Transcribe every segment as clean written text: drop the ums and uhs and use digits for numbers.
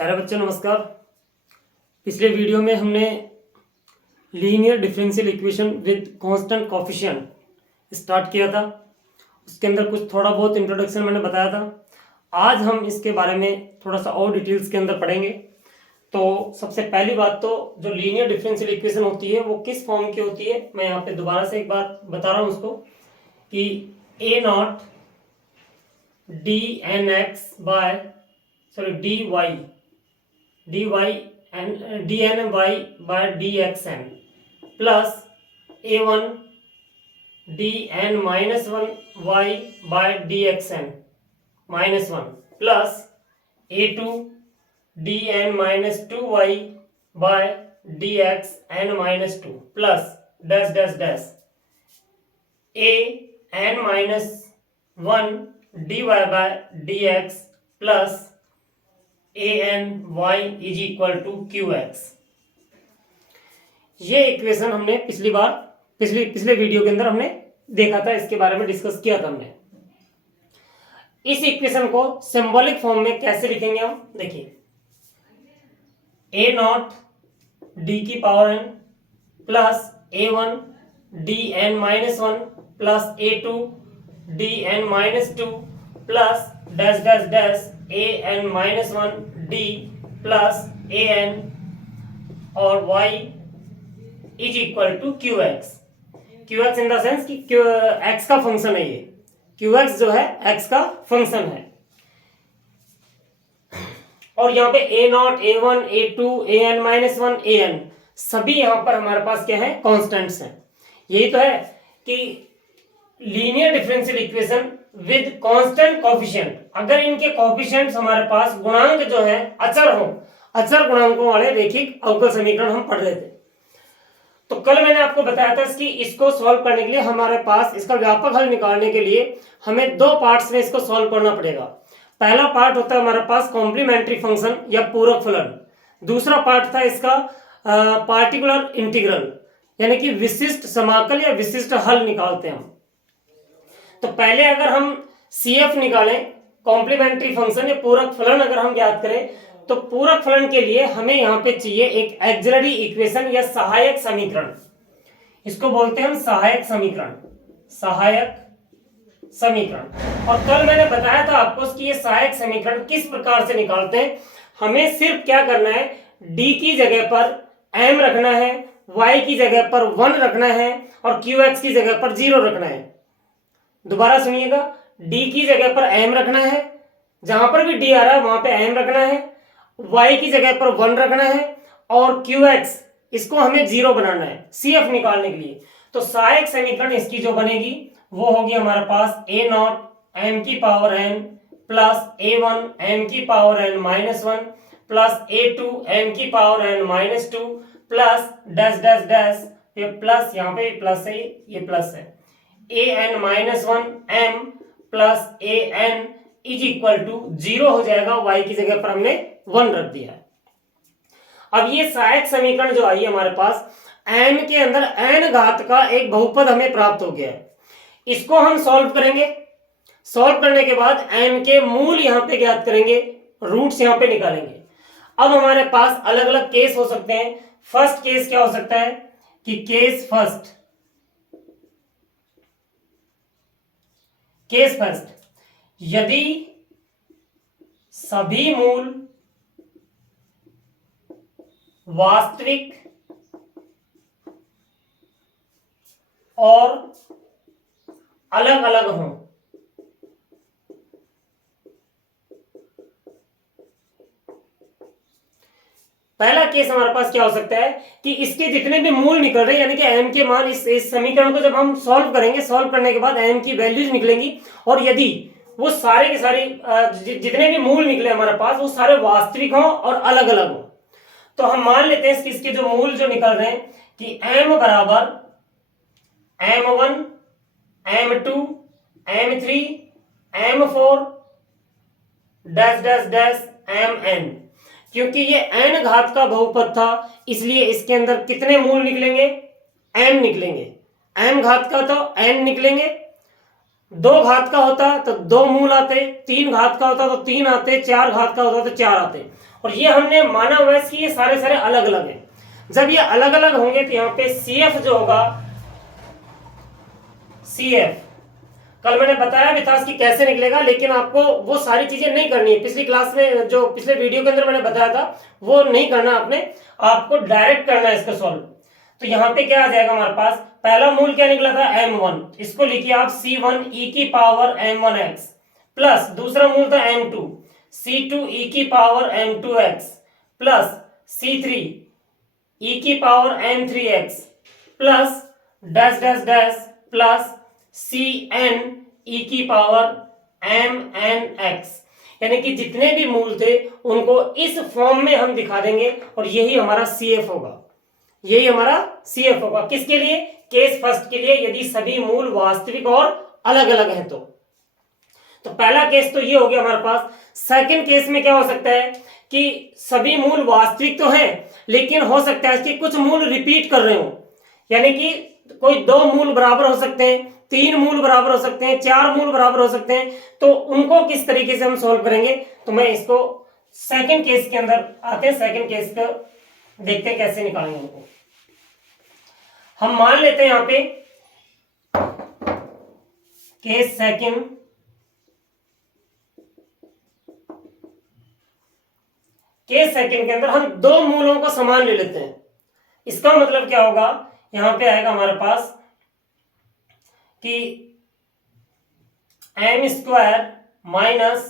प्यारे बच्चों नमस्कार। पिछले वीडियो में हमने linear differential equation with constant coefficient start किया था। उसके अंदर कुछ थोड़ा बहुत इंट्रोडक्शन मैंने बताया था। आज हम इसके बारे में थोड़ा सा और डिटेल्स के अंदर पढ़ेंगे। तो सबसे पहली बात तो जो लीनियर डिफरेंशियल इक्वेशन होती है वो किस फॉर्म की होती है, मैं यहाँ पे दोबारा से एक बार बता रहा हूँ उसको कि A not D N X by dy and dny by dxn plus a1 dn minus 1 y by dxn minus 1 plus a2 dn minus 2 y by dxn minus 2 plus dash dash dash a n minus 1 dy by dx plus a n y is equal to Q X. ये equation हमने पिछले video के अंदर हमने देखा था, इसके बारे में डिस्कस किया था हमने। इस इक्वेशन को सिंबॉलिक फॉर्म में कैसे लिखेंगे हम देखिए, ए नॉट डी की power N plus A one D N minus one plus A two D N minus two plus dash dash dash A N minus one D plus A N और y is equal to Q X. Q X in the sense कि x का function है, ये Q x जो है x का function है। और यहाँ पे A nought A one A two A N minus one A N सभी यहाँ पर हमारे पास क्या है, कॉन्स्टेंट्स हैं। यही तो है कि linear differential equation with constant coefficient, अगर इनके कोफिशिएंट्स हमारे पास गुणांक जो है अचर हो, अचर गुणांकों वाले रैखिक अवकल समीकरण हम पढ़ रहे थे। तो कल मैंने आपको बताया था कि इसको सॉल्व करने के लिए हमारे पास इसका व्यापक हल निकालने के लिए हमें दो पार्ट्स में इसको सॉल्व करना पड़ेगा। पहला पार्ट होता है हमारे पास कॉम्प्लीमेंट्री फंक्शन या पूरक फलन, दूसरा पार्ट था इसका पार्टिकुलर इंटीग्रल यानी कि विशिष्ट समाकल या विशिष्ट हल निकालते हैं हम। तो पहले अगर हम CF निकालें, कॉम्प्लीमेंट्री फंक्शन या पूरक फलन अगर हम ज्ञात करें, तो पूरक फलन के लिए हमें यहाँ पे चाहिए एक एक्सिलरी इक्वेशन या सहायक समीकरण। इसको बोलते हैं हम सहायक समीकरण, सहायक समीकरण। और कल मैंने बताया था आपको कि ये सहायक समीकरण किस प्रकार से निकालते हैं। हमें सिर्फ क्या करना है, d की जगह पर m रखना है, y की जगह पर 1 रखना है और qx की जगह पर 0 रखना है। दोबारा सुनिएगा, d की जगह पर m रखना है, जहां पर भी d आ रहा है वहां पे m रखना है, y की जगह पर 1 रखना है और qx इसको हमें 0 बनाना है CF निकालने के लिए। तो सहायक समीकरण इसकी जो बनेगी वो होगी हमारे पास a नॉट m की power n plus a1 m की power n minus 1 plus a2 m की power n minus 2 plus dash dash dash, ये प्लस यहाँ पे प्लस है, ये प्लस है, A N minus one M plus A N is equal to 0 हो जाएगा, y की जगह पर हमने 1 रख दिया है। अब ये सहायक समीकरण जो आई हमारे पास, n के अंदर n घात का एक बहुपद हमें प्राप्त हो गया है। इसको हम सॉल्व करेंगे, सॉल्व करने के बाद n के मूल यहाँ पे ज्ञात करेंगे, रूट्स यहाँ पे निकालेंगे। अब हमारे पास अलग अलग केस हो सकते हैं। फर्स्ट केस क्या हो सकता है कि केस फर्स्ट, यदि सभी मूल वास्तविक और अलग अलग हों, पहला केस हमारे पास क्या हो सकता है कि इसके जितने भी मूल निकल रहे हैं यानी कि m के मान, इस समीकरण को जब हम सॉल्व करेंगे, सॉल्व करने के बाद m की वैल्यूज निकलेंगी और यदि वो सारे के सारे जितने भी मूल निकले हमारे पास वो सारे वास्तविक हों और अलग अलग हों, तो हम मान लेते हैं कि इसके जो मूल जो निकल रहे हैं कि m बराबर m1 m2 m3 m4 dash dash dash mn। क्योंकि ये n घात का बहुपद था इसलिए इसके अंदर कितने मूल निकलेंगे, m निकलेंगे। m घात का तो n निकलेंगे, 2 घात का होता तो 2 मूल आते, 3 घात का होता तो 3 आते, 4 घात का होता तो 4 आते। और ये हमने माना हुआ है कि ये सारे सारे अलग अलग हैं। जब ये अलग अलग होंगे तो यहाँ पे CF जो होगा, CF कल मैंने बताया भी था कि कैसे निकलेगा, लेकिन आपको वो सारी चीजें नहीं करनी है। पिछली क्लास में जो पिछले वीडियो के अंदर मैंने बताया था वो नहीं करना आपने, आपको डायरेक्ट करना है इसको सॉल्व। तो यहाँ पे क्या आ जाएगा हमारे पास, पहला मूल क्या निकला था m1, इसको लिखिए आप C1 e की पावर m1x, प्लस दूसरा मूल था m2 C2 e की power m2x, plus C3 e की power m3x, plus dash dash dash, plus Cn e की पावर mnx। यानी कि जितने भी मूल थे उनको इस फॉर्म में हम दिखा देंगे और यही हमारा CF होगा, यही हमारा CF होगा। किसके लिए, केस फर्स्ट के लिए, यदि सभी मूल वास्तविक और अलग अलग हैं तो पहला केस तो ये हो गया हमारे पास। सेकंड केस में क्या हो सकता है कि सभी मूल वास्तविक तो हैं, लेकिन हो सकता है कि कुछ मूल रिपीट कर रहे हो, यानी कि कोई 2 मूल बराबर हो सकते हैं, 3 मूल बराबर हो सकते हैं, 4 मूल बराबर हो सकते हैं। तो उनको किस तरीके से हम सॉल्व करेंगे, तो मैं इसको सेकंड केस के अंदर आते हैं, सेकंड केस को देखते हैं कैसे निकालेंगे उनको। हम मान लेते हैं यहां पे केस सेकंड, केस सेकंड के अंदर हम 2 मूलों को समान ले लेते हैं। इसका मतलब क्या होगा, यहां पे आएगा हमारे पास कि m स्क्वायर माइनस,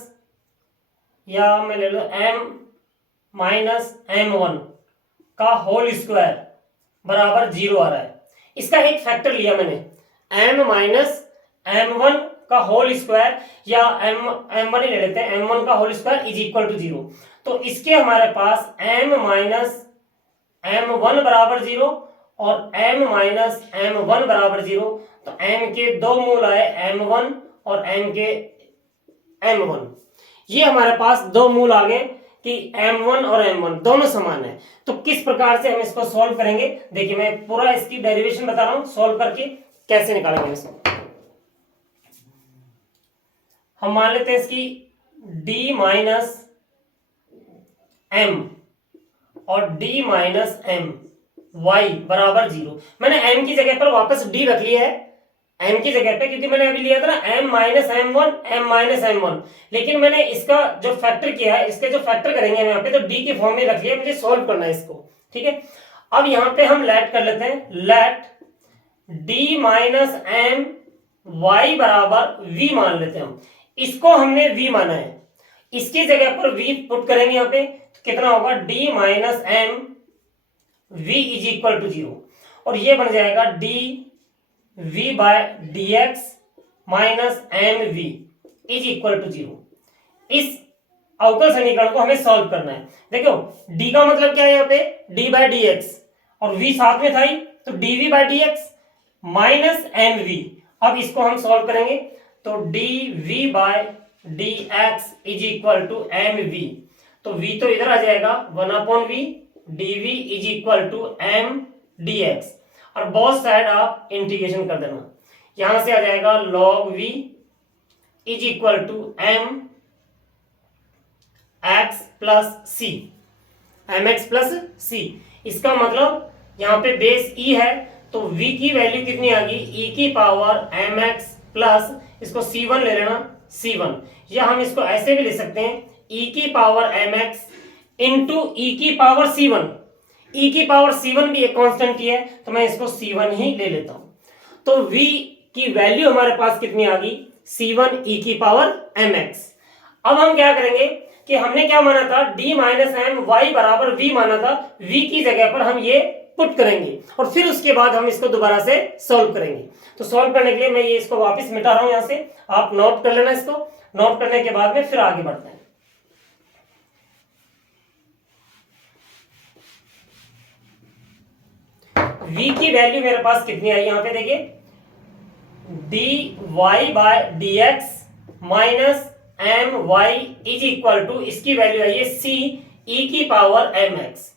या मैं ले लो m माइनस m1 का होल स्क्वायर बराबर 0 आ रहा है। इसका एक फैक्टर लिया मैंने, m माइनस m1 का होल स्क्वायर, या m1 ही ले लेते हैं, m1 का whole square is equal to 0। तो इसके हमारे पास m माइनस m1 बराबर 0 और m माइनस m1 बराबर 0। तो m के 2 मूल आए, m1 और m के m1। ये हमारे पास 2 मूल आ गए कि m1 और m1 दोनों समान है। तो किस प्रकार से हम इसको सॉल्व करेंगे, देखिए मैं पूरा इसकी डेरिवेशन बता रहा हूं, सॉल्व करके कैसे निकालेंगे इसको। हम मान लेते हैं इसकी d माइनस m और d माइनस m y बराबर 0। मैंने m की जगह पर वापस d रख लिया है, m की जगह पे, क्योंकि मैंने अभी लिया था ना m minus m1 m minus m1, लेकिन मैंने इसका जो फैक्टर किया है, इसके जो फैक्टर करेंगे हम यहाँ पे, तो d की फॉर्म में रख लिया, मुझे सॉल्व करना है इसको, ठीक है। अब यहाँ पे हम लेट कर लेते हैं, let d minus m y बराबर v मान लेते हैं हम, इसको हमने v माना है, इसकी जगह पर v पुट करेंगे यहाँ पे, तो कितना होगा d minus m v is equal to 0, और ये बन जाएगा d v by D X minus M V is equal to 0। इस अवकल समीकरण को हमें सॉल्व करना है। देखो d का मतलब क्या है यहाँ पे, d बाय डी एक्स, और v साथ में था ही, तो dv by D X minus M V. अब इसको हम सॉल्व करेंगे तो dv by D X is equal to M V, तो v तो इधर आ जाएगा 1/v, dv is equal to M D X, और बोथ साइड आप इंटीग्रेशन कर देना, यहां से आ जाएगा log v is equal to M X plus C, M X plus सी। इसका मतलब यहाँ पे बेस e है, तो v की वैल्यू कितनी आ गई, e की पावर एम एक्स प्लस, इसको c1 ले लेना, c1, या हम इसको ऐसे भी ले सकते हैं e की power M X into e की पावर c1। e की पावर c1 भी एक कांस्टेंट ही है, तो मैं इसको c1 ही ले लेता हूं। तो v की वैल्यू हमारे पास कितनी आ गई, c1 e की पावर mx। अब हम क्या करेंगे कि हमने क्या माना था, d माइनस एम वाई बराबर v माना था, v की जगह पर हम ये पुट करेंगे और फिर उसके बाद हम इसको दोबारा से सॉल्व करेंगे। तो सॉल्व करने के लिए मैं ये इसको वापस मिटा रहा हूं, यहां से आप नोट कर लेना, इसको नोट करने के बाद में फिर आगे बढ़ते हैं। v की वैल्यू मेरे पास कितनी आई, यहां पे देखिए dy by dx minus M Y is equal to, इसकी वैल्यू आई है c e की पावर mx।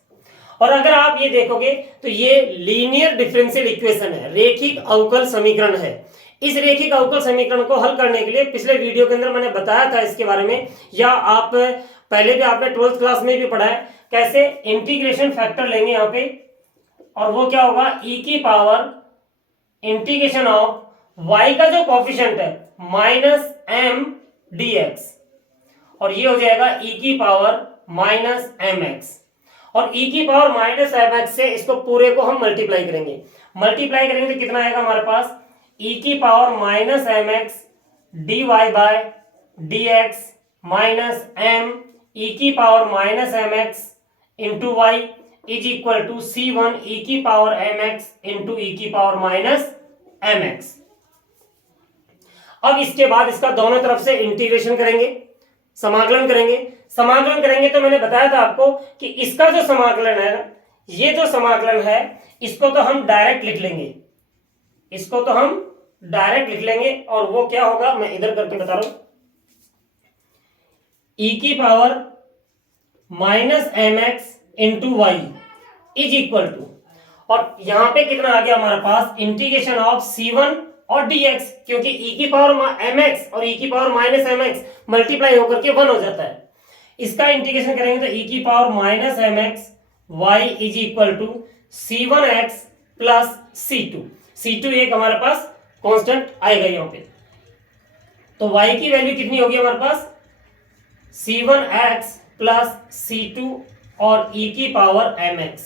और अगर आप ये देखोगे तो ये लीनियर डिफरेंशियल इक्वेशन है, रेखिक अवकल समीकरण है। इस रेखिक अवकल समीकरण को हल करने के लिए पिछले वीडियो के अंदर मैंने बताया था इसके बारे में, या आप पहले भी आपने 12th क्लास में भी पढ़ा है कैसे इंटीग्रेशन फैक्टर लेंगे यहाँ पे, और वो क्या होगा e की पावर इंटीग्रेशन ऑफ y का जो कोफिशिएंट है माइनस एम डी एक्स, और ये हो जाएगा e की पावर माइनस एम एक्स, और e की पावर माइनस एम एक्स से इसको पूरे को हम मल्टीप्लाई करेंगे तो कितना आएगा हमारे पास e की power minus M X D Y by D X minus M E की power minus M X into Y is equal to C1 e की power M X into E की पावर माइनस एम एक्स। अब इसके बाद इसका दोनों तरफ से इंटीग्रेशन करेंगे, समाकलन करेंगे तो मैंने बताया था आपको कि इसका जो समाकलन है, ये जो समाकलन है इसको तो हम डायरेक्ट लिख लेंगे, और वो क्या होगा मैं इधर करके बता रहा हूं, e की power minus M X into Y is equal to, और यहां पे कितना आ गया हमारे पास इंटीग्रेशन ऑफ C1 और dx, क्योंकि e की पावर mx और e की पावर माइनस mx मल्टीप्लाई होकर के 1 हो जाता है। इसका इंटीग्रेशन करेंगे तो e की power minus mx y is equal to C1x plus C2 एक हमारे पास कांस्टेंट आएगा यहाँ पे, तो y की वैल्यू कितनी होगी हमारे पास C1x प्लस C2 और e की पावर mx,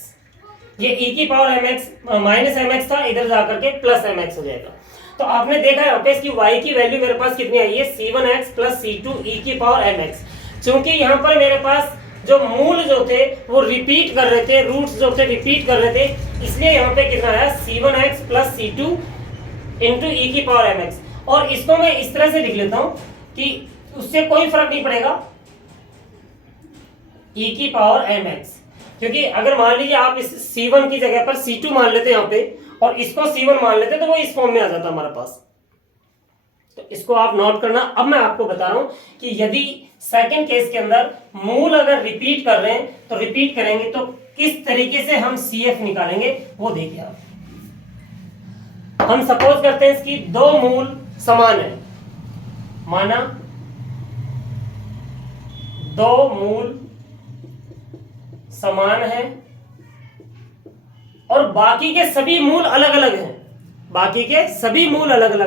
ये e की पावर mx माइनस mx था, इधर जाकर के प्लस mx हो जाएगा। तो आपने देखा है पे इसकी y की वैल्यू मेरे पास कितनी आई है C1x प्लस C2 e की पावर mx, क्योंकि यहाँ पर मेरे पास जो मूल जो थे वो रिपीट कर रहे थे, रूट्स जो थे रिपीट कर रहे थे, इसलिए यहाँ पे कितना आया C1x plus C2 into E की पावर mx, और इसको मैं इस तरह से लिख लेता हूं कि उससे कोई फर्क नहीं पड़ेगा e की पावर mx, क्योंकि अगर मान लीजिए आप इस C1 की जगह पर C2 मान लेते यहाँ पे और इसको C1 मान लेते तो वो इस फॉर्म में आ जाता हमारे पास, तो इसको आप नोट करना। अब मैं आपको बता रहा हूं कि यदि सेकंड केस के अंदर मूल अगर रिपीट कर रहे हैं तो रिपीट करेंगे तो किस तरीके से हम CF निकालेंगे वो देखिए आप। हम सपोज करते हैं इसकी दो मूल समान है, माना दो मूल समान है और बाकी के सभी मूल अलग अलग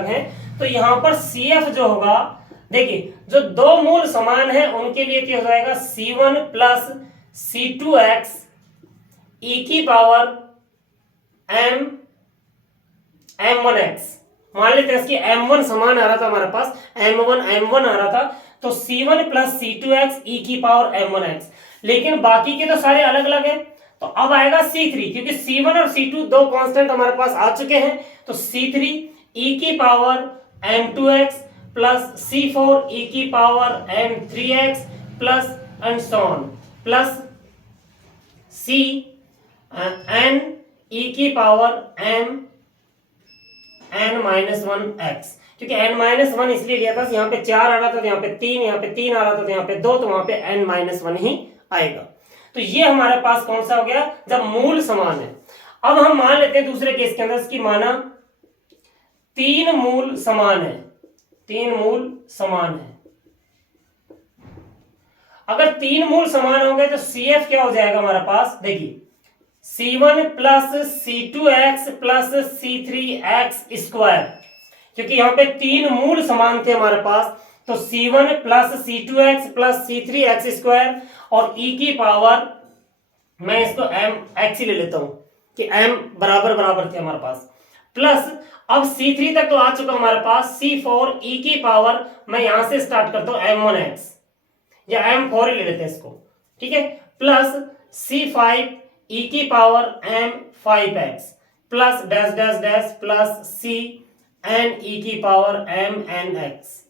हैं, तो यहां पर CF जो होगा, देखिए जो दो मूल समान है उनके लिए क्या हो जाएगा C1 प्लस C2x e की पावर m1x, मान लेते हैं इसकी m1 समान आ रहा था हमारे पास, m1 आ रहा था, तो C1 प्लस C2x e की पावर m1x, लेकिन बाकी के तो सारे अलग अलग हैं, तो अब आएगा C3, क्योंकि C1 और C2 दो कांस्टेंट हमारे पास आ चुके हैं, तो C3 e की power m2x plus C4 e की power m3x plus and so on plus n e की पावर n-1x, क्योंकि n-1 इसलिए लिया था यहाँ पे 4 आ रहा था तो यहाँ पे 3, यहाँ पे 3 आ रहा था तो यहाँ पे 2, तो वहां पे n-1 ही आएगा। तो ये हमारे पास कौन सा हो गया जब मूल समान है। अब हम मान लेते हैं दूसरे केस के अंदर इसकी माना तीन मूल समान है। अगर तीन मूल समान होंगे तो CF क्या हो जाएगा हमारे पास, देखिए C1 plus C2x plus C3x square, क्योंकि यहाँ पे तीन मूल समान थे हमारे पास, तो C1 plus C2x plus C3x square और e की पावर, मैं इसको mx ही ले लेता हूं कि m बराबर थे हमारे पास, प्लस अब C3 तक तो आ चुका हमारे पास, C4 e की पावर, मैं यहां से स्टार्ट करता हूं m1x या m4 ही ले लेते हैं इसको, ठीक है, प्लस C5 e की power m5x plus dash dash dash plus Cn e की पावर mnx।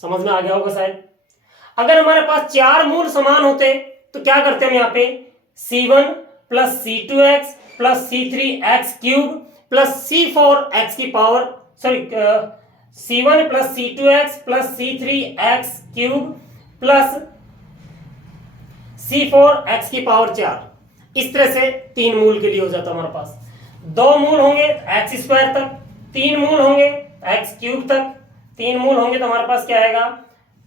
समझ में आ गया होगा शायद। अगर हमारे पास चार मूल समान होते तो क्या करते हम यहाँ पे C1 plus C2x plus C3x cube plus C4x की power, sorry C1 plus C2x plus C3x cube plus C4x की पावर 4, इस तरह से तीन मूल के लिए हो जाता हमारे पास। दो मूल होंगे x स्क्वायर तक, तीन मूल होंगे x क्यूब तक, तीन मूल होंगे तो हमारे पास क्या आएगा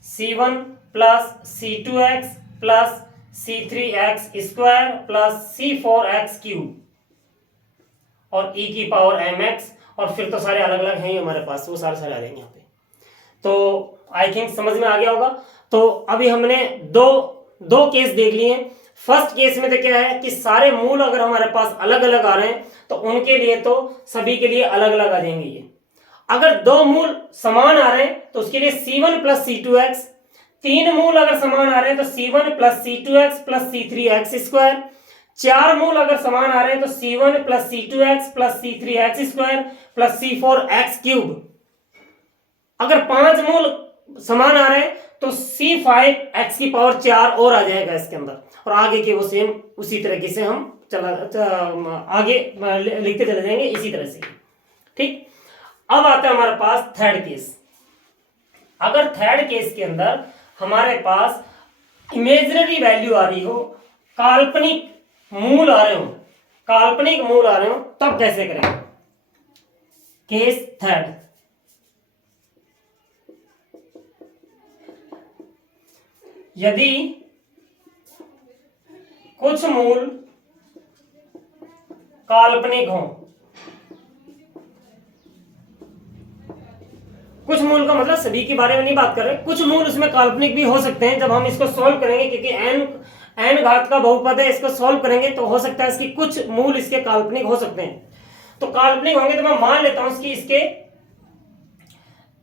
C1 plus C2x plus C3x square plus C4x cube और e की पावर mx, और फिर तो सारे अलग अलग हैं हमारे पास, वो सारे सारे आ जाएंगे यहाँ पे। तो आई थिंक समझ में आ गया होगा। तो अभी हमने दो केस देख लिए। फर्स्ट केस में तो क्या है कि सारे मूल अगर हमारे पास अलग अलग आ रहे हैं तो उनके लिए तो सभी के लिए अलग अलग आ जाएंगे ये। अगर दो मूल समान आ रहे हैं तो उसके लिए C1 प्लस C2x, तीन मूल अगर समान आ रहे हैं तो C1 plus C2x plus C3x square, चार मूल अगर समान आ रहे हैं तो C1 plus C2x plus C3x square plus C4x cube. अगर पांच मूल समान आ रहे हैं तो C5x की पावर 4 और आ जाएगा इसके अंदर, और आगे के वो सेम उसी तरीके से हम आगे लिखते चले जाएंगे इसी तरह से। ठीक, अब आता है हमारे पास थर्ड केस। अगर थर्ड केस के अंदर हमारे पास इमेजिनरी वैल्यू आ रही हो, काल्पनिक मूल आ रहे हो, काल्पनिक मूल आ रहे हो, तब कैसे करेंगे? केस थर्ड, यदि कुछ मूल काल्पनिक हो, कुछ मूल का मतलब सभी के बारे में नहीं बात कर रहे, कुछ मूल उसमें काल्पनिक भी हो सकते हैं। जब हम इसको सॉल्व करेंगे, क्योंकि n घात का बहुपद है, इसको सॉल्व करेंगे तो हो सकता है इसकी कुछ मूल इसके काल्पनिक हो सकते हैं। तो काल्पनिक होंगे तो मैं मान लेता हूं कि इसके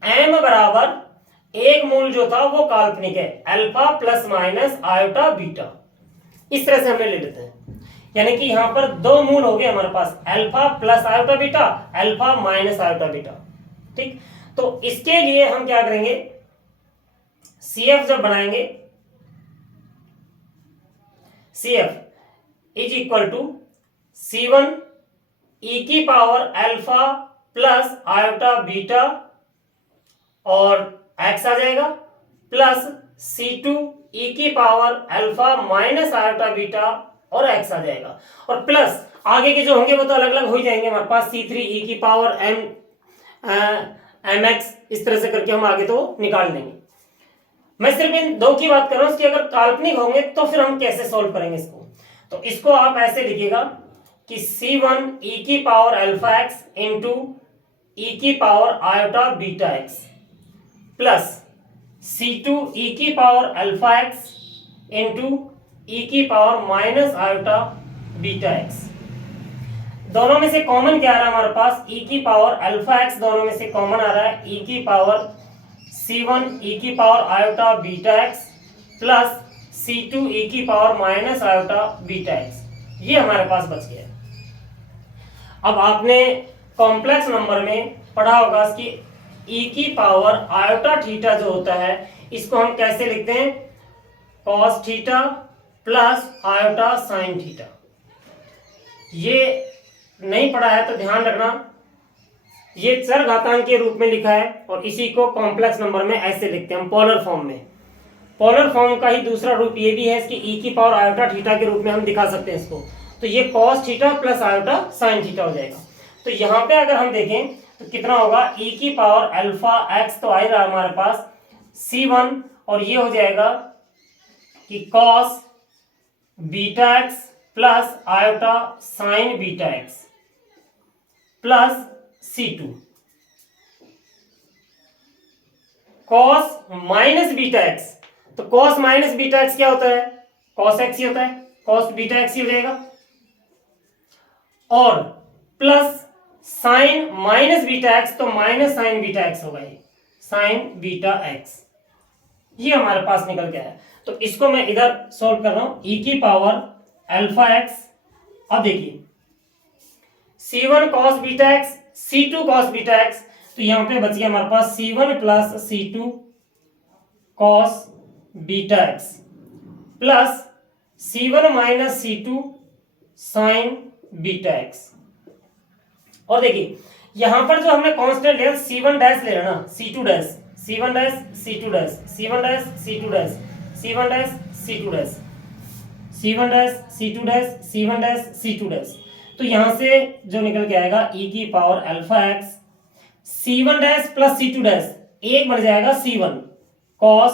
m बराबर एक मूल जो था वो काल्पनिक है, alpha plus minus iota beta, इस तरह से हमने ले लेते हैं। यानी कि यहां पर दो मूल हो गए हमारे पास, alpha plus iota beta, alpha minus iota beta. ठीक, तो इसके लिए हम क्या करेंगे, CF जब बनाएंगे, CF is equal to C1 e की power alpha plus iota beta और x आ जाएगा, प्लस C2 e की power alpha minus iota beta और x आ जाएगा, और प्लस आगे के जो होंगे वो तो अलग अलग हो ही जाएंगे हमारे पास, C3 e की पावर mx, इस तरह से करके हम आगे तो निकाल लेंगे। मैं सिर्फ इन दो की बात कर रहा हूं, इसकी अगर काल्पनिक होंगे तो फिर हम कैसे सॉल्व करेंगे इसको। तो इसको आप ऐसे लिखिएगा कि C1 e की power alpha x into e की power iota beta x plus C2 e की power alpha x into e की power minus iota beta x। दोनों में से कॉमन क्या आ रहा है हमारे पास, e की पावर अल्फा x दोनों में से कॉमन आ रहा है, e की पावर C1 e की power iota beta x plus C2 e की power minus iota beta x, ये हमारे पास बच गया। अब आपने कॉम्प्लेक्स नंबर में पढ़ा होगा कि e की पावर आयोटा थीटा जो होता है इसको हम कैसे लिखते हैं, cos theta plus iota sine theta. ये नहीं पढ़ा है तो ध्यान रखना, ये चर घातांक के रूप में लिखा है और इसी को कॉम्प्लेक्स नंबर में ऐसे लिखते हैं हम, पोलर फॉर्म में। पोलर फॉर्म का ही दूसरा रूप ये भी है, इसकी e की पावर आयोटा थीटा के रूप में हम दिखा सकते हैं इसको। तो ये cos theta plus iota sine theta हो जाएगा। तो यहाँ पे अगर हम देखें तो कितना होगा, e की पावर अल्फा x तो आ ही रहा है हमारे पास C1, और ये हो जाएगा कि cos beta x plus iota sine beta x plus C2 cos minus beta x। तो कॉस माइनस बीटा x क्या होता है, कॉस x ही होता है, कॉस बीटा x ही हो जाएगा, और plus sign minus beta x, तो माइनस साइन बीटा x होगा, ये साइन बीटा x, ये हमारे पास निकल गया है। तो इसको मैं इधर सॉल्व कर रहा हूं, e की पावर अल्फा x। अब देखिए C1 cos beta x, C2 cos beta x, तो यहां पे बच गया हमारे पास C1 plus C2 cos beta x plus C1 minus C2 sign beta x। और देखिए यहां पर जो हमने कांस्टेंट लिया C1 डैश ले लेना, C2 dash, C1 dash C2 dash, C1 dash C2 dash, C1 dash C2 dash, C1 dash C2 dash, C1 dash C2 dash. तो यहां से जो निकल के आएगा e की power alpha x, C1 dash plus C2 dash एक बन जाएगा C1 cos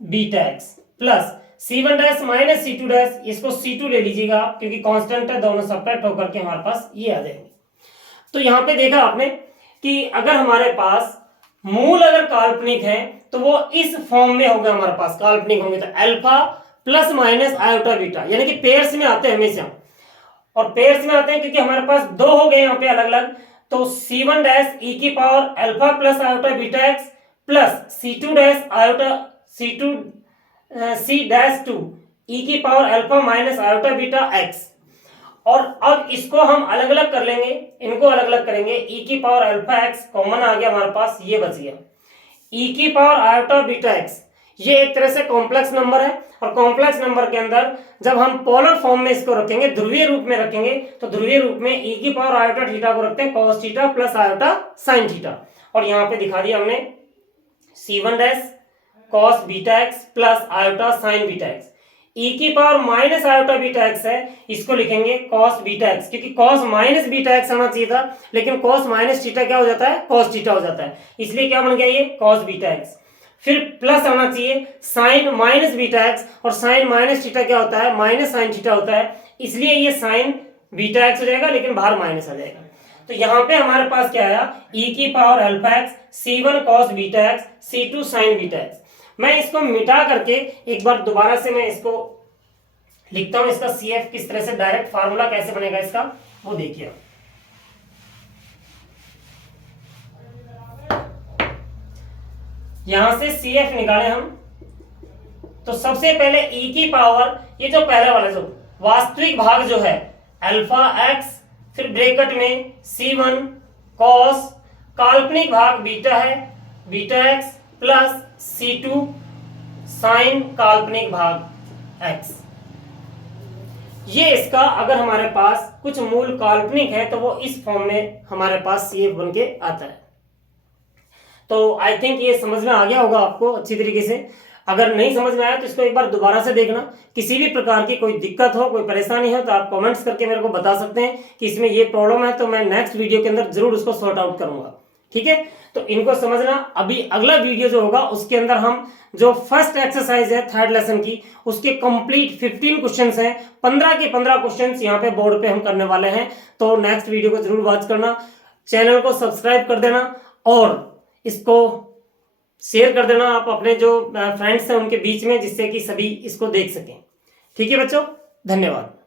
beta X plus C1 dash minus C2 dash, इसको C2 ले लीजिएगा आप क्योंकि कांस्टेंट है, दोनों सब्ट्रैक्ट होकर के हमारे पास ये आ जाएंगे। तो यहाँ पे देखा आपने कि अगर हमारे पास मूल अगर काल्पनिक है तो वो इस फॉर्म में होगा, हमारे पास काल्पनिक होंगे तो alpha plus minus iota beta, यानी कि पेयर्स में आते हैं हमेशा, और पेयर्स में आते हैं क्योंकि हमारे पास दो हो गए यहाँ पे अलग अलग। तो C1 डैश ई की power alpha plus iota beta X plus C2 dash iota C dash 2 ई की power alpha minus iota beta x. और अब इसको हम अलग अलग कर लेंगे, इनको अलग अलग करेंगे, ई की पावर अल्फा एक्स कॉमन आ गया हमारे पास, ये बच गया ई की पावर आयोटा बीटा एक्स। ये एक तरह से कॉम्प्लेक्स नंबर है, और कॉम्प्लेक्स नंबर के अंदर जब हम पोलर फॉर्म में इसको रखेंगे, ध्रुवीय रूप में रखेंगे, तो ध्रुवीय रूप में ई की पावर आयोटा थीटा को रखते हैं cos theta plus iota sine theta, और यहाँ पे दिखा दिया हमने C1 dash cos beta X plus iota sine beta X. E की power minus iota beta X है, इसको लिखेंगे कॉस बीटा एक्स, क्योंकि कॉस माइनस बीटा एक्स आना चाहिए था, लेकिन कॉस माइनस थीटा क्या हो जाता है, कॉस थीटा हो जाता है, इसलिए क्या बन गया ये कॉस बीटा एक्स। फिर प्लस आना चाहिए साइन माइनस बीटा एक्स, और साइन माइनस थीटा क्या होता है, माइनस साइन थीटा होता है, इसलिए ये साइन बीटा एक्स हो जाएगा, लेकिन बाहर माइनस आ जाएगा। तो यहाँ पे हमारे पास क्या आया, ई की power alpha x C1 cos beta x C2 sign beta x. मैं इसको मिटा करके एक बार दोबारा से मैं इसको लिखता हूं, इसका CF किस तरह से डायरेक्ट फार्मूला कैसे बनेगा इसका वो देखिए। यहां से CF निकाले हम, तो सबसे पहले ई की पावर, ये जो पहले वाला जो वास्तविक भाग जो है अल्फा एक्स, फिर ब्रैकेट में C1 कॉस, काल्पनिक भाग बीटा है beta X plus C2 sign काल्पनिक भाग एक्स। ये इसका अगर हमारे पास कुछ मूल काल्पनिक है तो वो इस फॉर्म में हमारे पास CF बन के आता है। तो आई थिंक ये समझ में आ गया होगा आपको अच्छी तरीके से। अगर नहीं समझ में आया तो इसको एक बार दोबारा से देखना। किसी भी प्रकार की कोई दिक्कत हो, कोई परेशानी हो तो आप कमेंट्स करके मेरे को बता सकते हैं कि इसमें ये प्रॉब्लम है, तो मैं नेक्स्ट वीडियो के अंदर जरूर उसको सॉर्ट आउट करूंगा। ठीक है, तो इनको समझना। अभी अगला वीडियो जो होगा उसके अंदर हम जो फर्स्ट एक्सरसाइज है थर्ड लेसन की, उसके कंप्लीट 15 क्वेश्चंस हैं, 15 के 15 क्वेश्चंस यहाँ पे बोर्ड पे हम करने वाले हैं। तो नेक्स्ट वीडियो को जरूर वॉच करना, चैनल को सब्सक्राइब कर देना और इसको शेयर कर देना आप अपने जो फ्रेंड्स हैं उनके बीच में, जिससे कि सभी इसको देख सकें। ठीक है बच्चों, धन्यवाद।